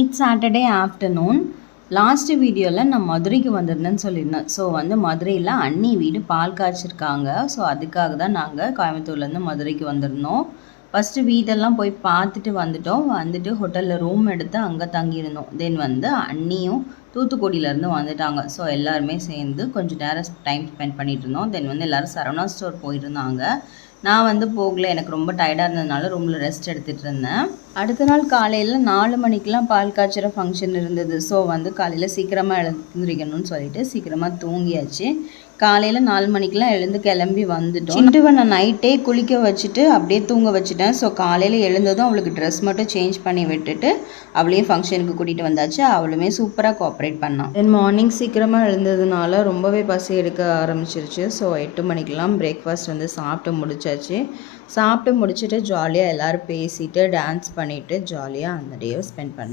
It's Saturday afternoon. Last வீடியோவில் நான் மதுரைக்கு வந்திருந்தேன்னு சொல்லியிருந்தேன். ஸோ மதுரையில் அண்ணி வீடு பால் காய்ச்சிருக்காங்க. ஸோ அதுக்காக தான் நாங்கள் கோயம்புத்தூர்லேருந்து மதுரைக்கு வந்திருந்தோம். ஃபஸ்ட்டு வீடெல்லாம் போய் பார்த்துட்டு வந்துட்டு ஹோட்டலில் ரூம் எடுத்து அங்கே தங்கியிருந்தோம். தென் அண்ணியும் தூத்துக்குடியிலேருந்து வந்துட்டாங்க. ஸோ எல்லாருமே சேர்ந்து கொஞ்சம் நேரம் டைம் ஸ்பெண்ட் பண்ணிட்டு இருந்தோம். தென் எல்லோரும் சரவணா ஸ்டோர் போயிருந்தாங்க. நான் போகல, எனக்கு ரொம்ப டயர்டாக இருந்ததுனால ரூமில் ரெஸ்ட் எடுத்துகிட்டு இருந்தேன். அடுத்த நாள் காலையில் 4 மணிக்கெலாம் பால் காய்ச்சிற ஃபங்க்ஷன் இருந்தது. ஸோ காலையில் சீக்கிரமாக எழுந்திரிக்கணும்னு சொல்லிட்டு சீக்கிரமாக தூங்கியாச்சு. காலையில் 4 மணிக்கெலாம் எழுந்து கிளம்பி வந்துட்டோம். சிண்டுவை நான் நைட்டே குளிக்க வச்சுட்டு அப்படியே தூங்க வச்சுட்டேன். ஸோ காலையில் எழுந்ததும் அவளுக்கு ட்ரெஸ் மட்டும் சேஞ்ச் பண்ணி விட்டுட்டு அவளையும் ஃபங்க்ஷனுக்கு கூட்டிகிட்டு வந்தாச்சு. அவளுமே சூப்பராக கோஆப்ரேட் பண்ணான். தென் மார்னிங் சீக்கிரமாக எழுந்ததுனால ரொம்பவே பசி எடுக்க ஆரம்பிச்சிருச்சு. ஸோ 8 மணிக்கெலாம் பிரேக்ஃபாஸ்ட் சாப்பிட்டு முடிச்சாச்சு. சாப்பிட்டு முடிச்சுட்டு ஜாலியாக எல்லோரும் பேசிட்டு டான்ஸ் பண்ணிவிட்டு ஜாலியாக அந்த டேவை ஸ்பெண்ட் பண்ணோம்.